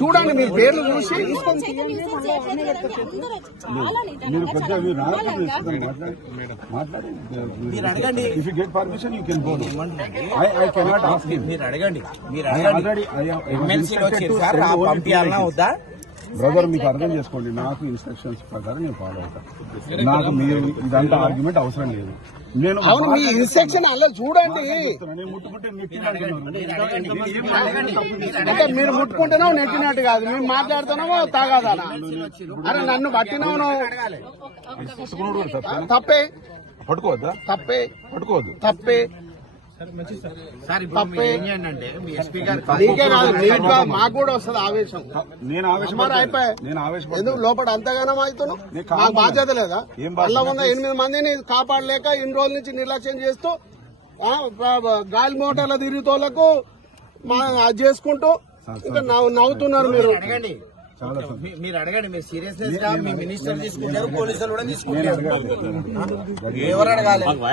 చూడండి మీ పేర్లు చూసి మీరు అడగండి. If you get permission, you can go. I cannot ask him. మీరు అడగండి. ఎమ్మెల్సీలో వచ్చారు సార్, పంపించాలన్నా వద్దా? బ్రదర్ మీకు అర్థం చేసుకోండి, నాకు ఇన్స్ట్రక్షన్స్ ప్రకారం నేను ఫాలో అవుతాను. నాకు మీరు ఇదంతా ఆర్గ్యుమెంట్ అవసరం లేదు. నేను అవును మీ ఇన్స్ట్రక్షన్ అలా చూడండి. నేను ముట్టుకుంటే అంటే మీరు ముట్టుకుంటేనో నెట్టినట్టు కాదు, మేము మాట్లాడుతున్నామో తాగాదానా? అరే నన్ను పట్టినావు తప్పే, పట్టుకోవద్దా? తప్పే, పట్టుకోవద్దు, తప్పే. తప్పే ఏంటంటే మీ ఎస్పీ గారు నీకే కాదు, నీకు కాదు, మాకు కూడా వస్తుంది ఆవేశం. నేను ఆవేశం ఎందుకు లోపల అంతగానో అవుతున్నావు? మాకు బాధ్యత లేదా? అలా ఉన్న 8 మందిని కాపాడలేక ఇన్ని రోజుల నుంచి నిర్లక్ష్యం చేస్తూ గాలి మోటార్ల తిరుగుతోళ్లకు అది చేసుకుంటూ ఇంకా నవ్వుతున్నారు మీరు. అడగండి, మీరు అడగండి. మీరు సీరియస్నెస్ గా మీ మినిస్టర్ తీసుకుంటారు, పోలీసులు కూడా తీసుకుంటారు. ఎవరు అడగాలి?